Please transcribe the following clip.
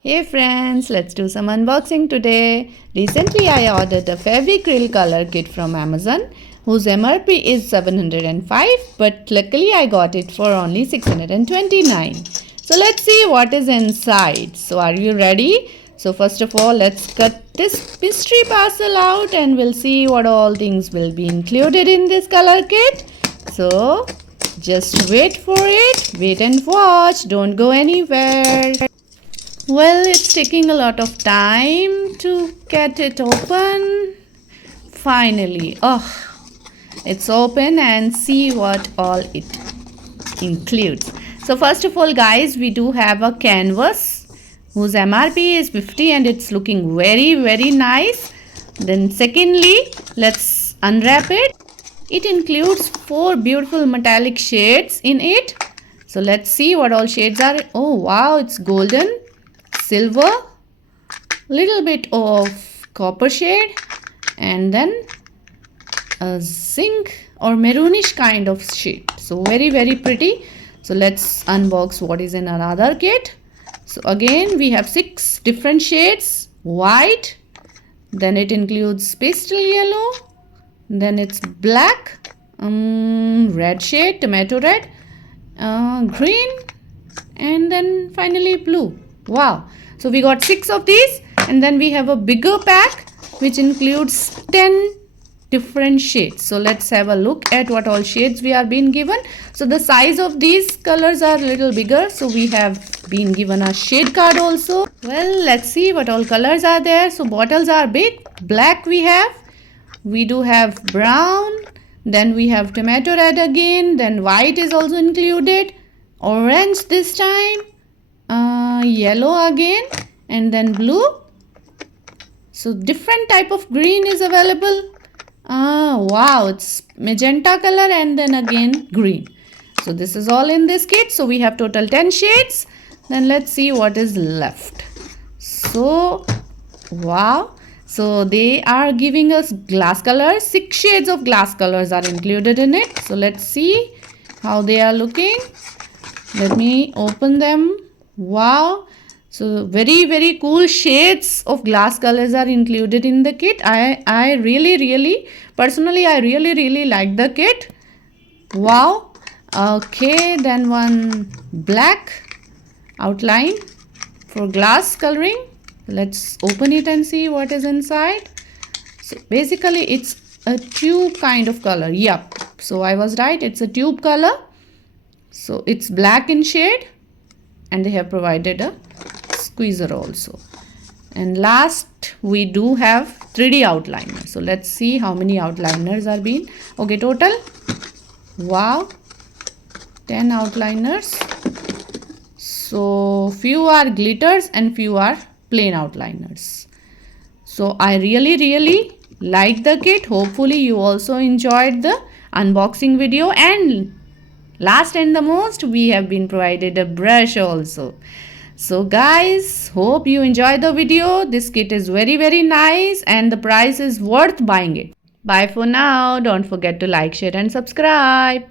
Hey friends, let's do some unboxing today. Recently I ordered a Fevicryl color kit from Amazon whose MRP is 705 but luckily I got it for only 629. So let's see what is inside. So are you ready? So first of all let's cut this mystery parcel out and we'll see what all things will be included in this color kit. So just wait for it, wait and watch, don't go anywhere. Well, it's taking a lot of time to get it open. Finally, it's open and see what all it includes. So first of all guys, we do have a canvas whose MRP is 50 and it's looking very nice. Then secondly, let's unwrap it. It includes 4 beautiful metallic shades in it. So let's see what all shades are. Oh wow, it's golden, silver, little bit of copper shade, and then a zinc or maroonish kind of shade. So very pretty. So let's unbox what is in another kit. So again we have 6 different shades. White, then it includes pastel yellow, then it's black, red shade, tomato red, green, and then finally blue. Wow, so we got 6 of these, and then we have a bigger pack which includes 10 different shades. So let's have a look at what all shades we are being given. So the size of these colors are a little bigger, so we have been given a shade card also. Well, let's see what all colors are there. So bottles are big. Black we do have brown, then we have tomato red again, then white is also included, orange this time, yellow again, and then blue. So different type of green is available. Wow, it's magenta color and then again green. So this is all in this kit. So we have total 10 shades. Then let's see what is left. So wow, so they are giving us glass colors. 6 shades of glass colors are included in it. So let's see how they are looking. Let me open them. Wow, so very cool shades of glass colors are included in the kit. I really personally I really like the kit. Wow. Okay, then one black outline for glass coloring. Let's open it and see what is inside. So basically it's a tube kind of color. Yep, so I was right, it's a tube color. So it's black in shade, and they have provided a squeezer also. And last we do have 3D outliner. So let's see how many outliners are being. Okay, total, wow, 10 outliners. So few are glitters and few are plain outliners. So I really like the kit. Hopefully you also enjoyed the unboxing video, and last and the most, we have been provided a brush also. So guys, hope you enjoyed the video. This kit is very nice and the price is worth buying it. Bye for now. Don't forget to like, share and subscribe.